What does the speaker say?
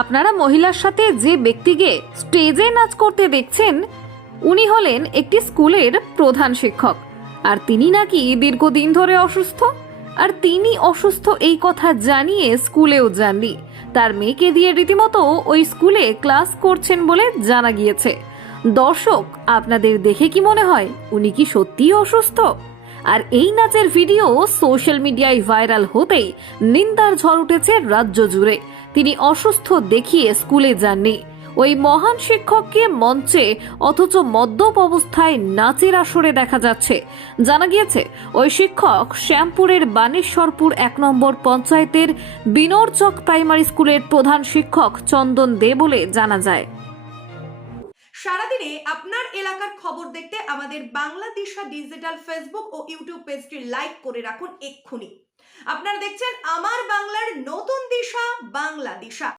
আপনারা মহিলার সাথে যে ব্যক্তিকে স্টেজে নাচ করতে দেখছেন, উনি হলেন একটি স্কুলের প্রধান শিক্ষক। আর তিনি নাকি দীর্ঘদিন ধরে অসুস্থ। আর তিনি অসুস্থ এই কথা জানিয়ে স্কুলেও যাননি। তার মেয়েকে দিয়ে রীতিমতো ওই স্কুলে ক্লাস করছেন বলে জানা গিয়েছে। দর্শক, আপনাদের দেখে কি মনে হয় উনি কি সত্যিই অসুস্থ? আর এই নাচের ভিডিও সোশ্যাল মিডিয়ায় ভাইরাল হতেই নিন্দার ঝড় উঠেছে রাজ্য জুড়ে। তিনি অসুস্থ দেখিয়ে স্কুলে যাননি। ওই মহান শিক্ষককে মঞ্চে অথচ মদ্যপ অবস্থায় নাচের আসরে দেখা যাচ্ছে। জানা গিয়েছে ওই শিক্ষক শ্যামপুরের বানেশ্বরপুর 1 নম্বর পঞ্চায়েতের বিনোরচক প্রাইমারি স্কুলের প্রধান শিক্ষক চন্দন দে বলে জানা যায়। সারাদিনে আপনার এলাকার খবর দেখতে আমাদের বাংলা দিশা ডিজিটাল ফেসবুক ও ইউটিউব পেজটি লাইক করে রাখুন এক্ষুনি। আপনারা দেখছেন আমার বাংলার নতুন দিশা, বাংলা দিশা।